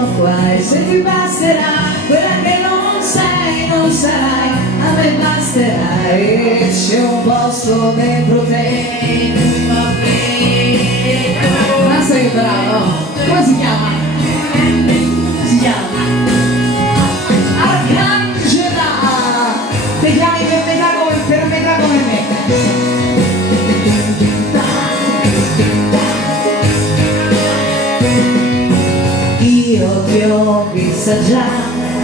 sono qua e se ti basterà quella che non sei, non sarai, a me basterà e c'è un posto dentro te. Ma sei bravo, come si chiama? Si chiama Arcangela. Ti chiami per metà come me. Io ti ho vista già,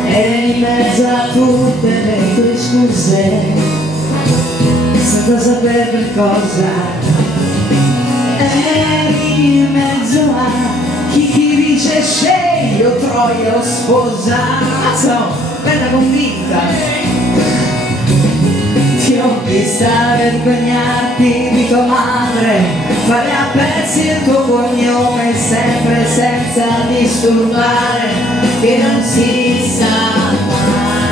eri in mezzo a tutte le tue scuse, senza sapere per cosa. Eri in mezzo a chi ti dice scegli o troia o sposa. Mazzo, bella convinta. Ti ho vista vergognarti di tua madre, fare a pezzi il tuo cognome sempre senza disturbare, che non si sa mai.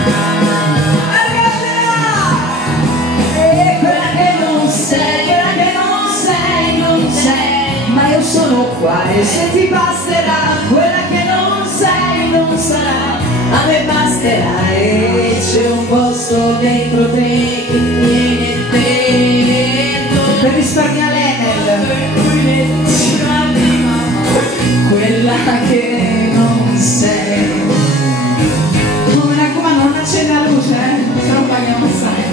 E quella che non sei, quella che non sei, non sei, ma io sono qua e se ti basterà quella che non sei, non sarà, a me basterà e c'è un posto dentro te che tiene dentro per risparmiare quella che non sei. Oh, mi raccomando, non accende la luce, se no paghiamo assai.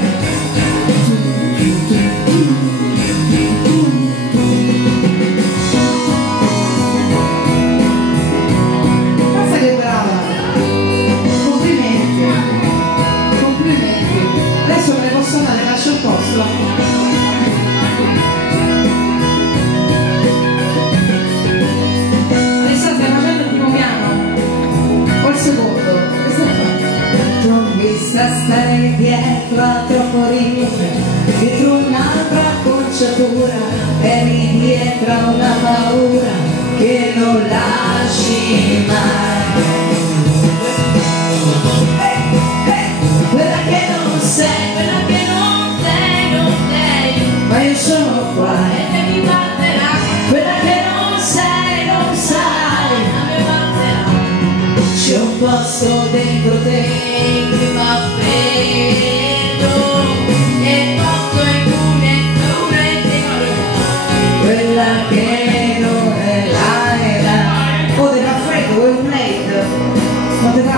Mazza che brava, complimenti, complimenti. Adesso me ne posso andare, lascio il posto. Stare dietro a troppo rimore, dietro un'altra acconciatura, eri dietro a una paura che non lasci mai. Quella che non sei, quella che non sei, non sei, ma io sono qua e se mi batterà, quella che non sei, non sai, a me batterà. C'è un posto dentro te che fa freddo e posto in cui nessuno è quella che non è la. O ti fa freddo, è un blade, non ti fa